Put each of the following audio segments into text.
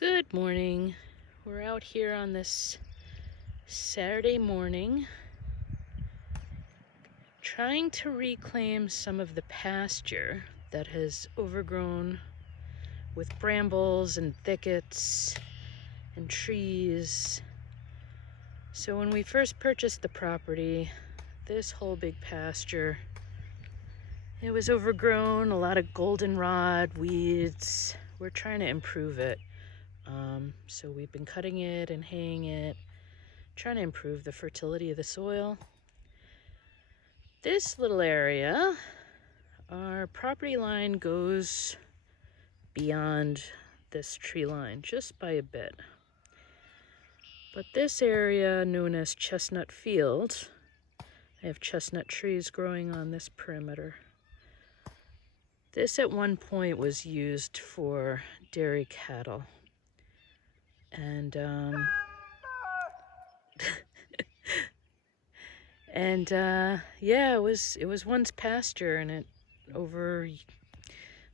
Good morning. We're out here on this Saturday morning trying to reclaim some of the pasture that has overgrown with brambles and thickets and trees. So when we first purchased the property, this whole big pasture, it was overgrown, a lot of goldenrod, weeds. We're trying to improve it. So we've been cutting it and haying it, trying to improve the fertility of the soil. This little area, our property line goes beyond this tree line just by a bit. But this area, known as Chestnut Field, I have chestnut trees growing on this perimeter. This at one point was used for dairy cattle. And yeah, it was once pasture, and it over,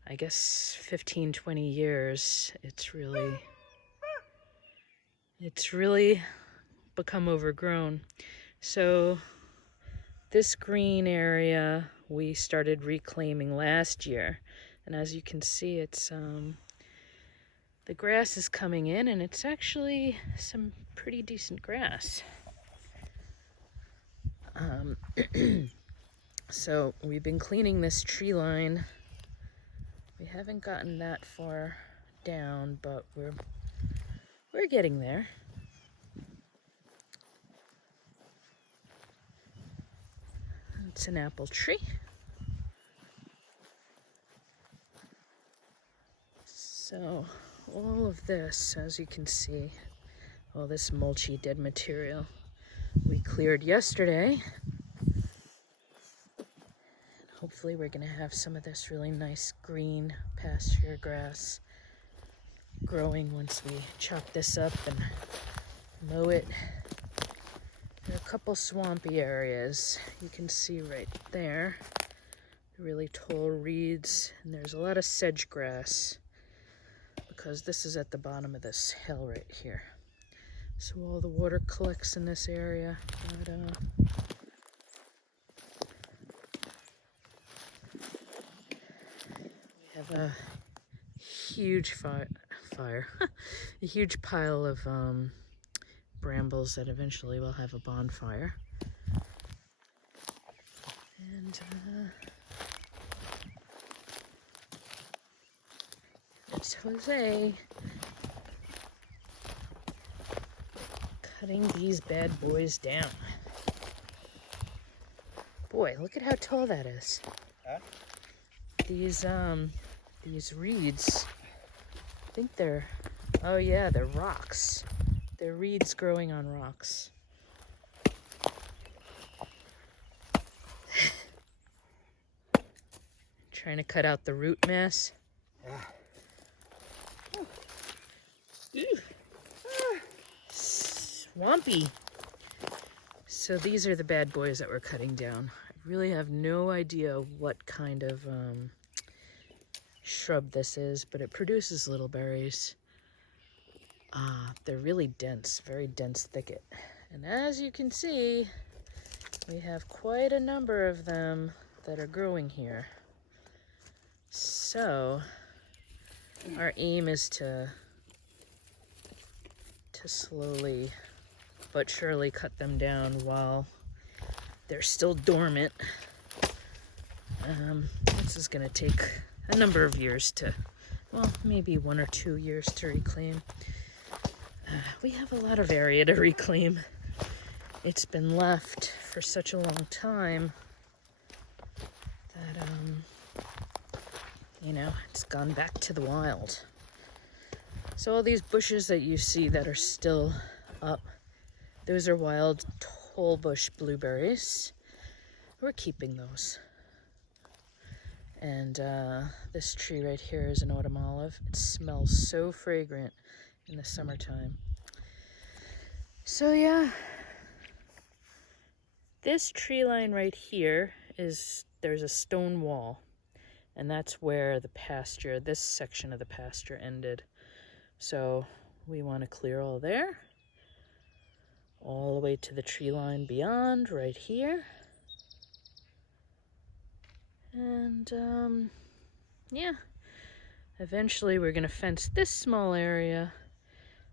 I guess, 15-20 years, it's really become overgrown. So this green area we started reclaiming last year, and as you can see, it's the grass is coming in, and it's actually some pretty decent grass. So we've been cleaning this tree line. We haven't gotten that far down, but we're getting there. It's an apple tree. So all of this, as you can see, all this mulchy dead material we cleared yesterday. Hopefully we're gonna have some of this really nice green pasture grass growing once we chop this up and mow it. There are a couple swampy areas you can see right there, really tall reeds, and there's a lot of sedge grass because this is at the bottom of this hill right here. So all the water collects in this area. But, we have a huge fire, a huge pile of brambles that eventually will have a bonfire. And it's Jose cutting these bad boys down. Boy, look at how tall that is. Huh? These reeds, I think they're, oh yeah, they're rocks. They're reeds growing on rocks. Trying to cut out the root mass. Swampy. So these are the bad boys that we're cutting down. I really have no idea what kind of shrub this is, but it produces little berries. They're really dense, very dense thicket. And as you can see, we have quite a number of them that are growing here. So our aim is to slowly but surely cut them down while they're still dormant. This is gonna take a number of years to, well, maybe 1 or 2 years to reclaim. We have a lot of area to reclaim. It's been left for such a long time that, you know, it's gone back to the wild. So all these bushes that you see that are still up, those are wild tall bush blueberries. We're keeping those. And this tree right here is an autumn olive. It smells so fragrant in the summertime. So yeah, this tree line right here there's a stone wall, and that's where the pasture, this section of the pasture ended. So we want to clear all there, all the way to the tree line beyond, right here. And yeah, eventually we're gonna fence this small area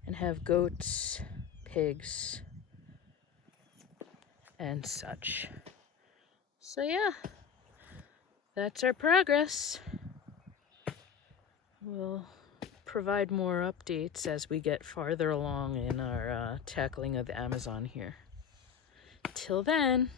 and have goats, pigs, and such. So yeah, that's our progress. We'll provide more updates as we get farther along in our tackling of the Amazon here. Till then.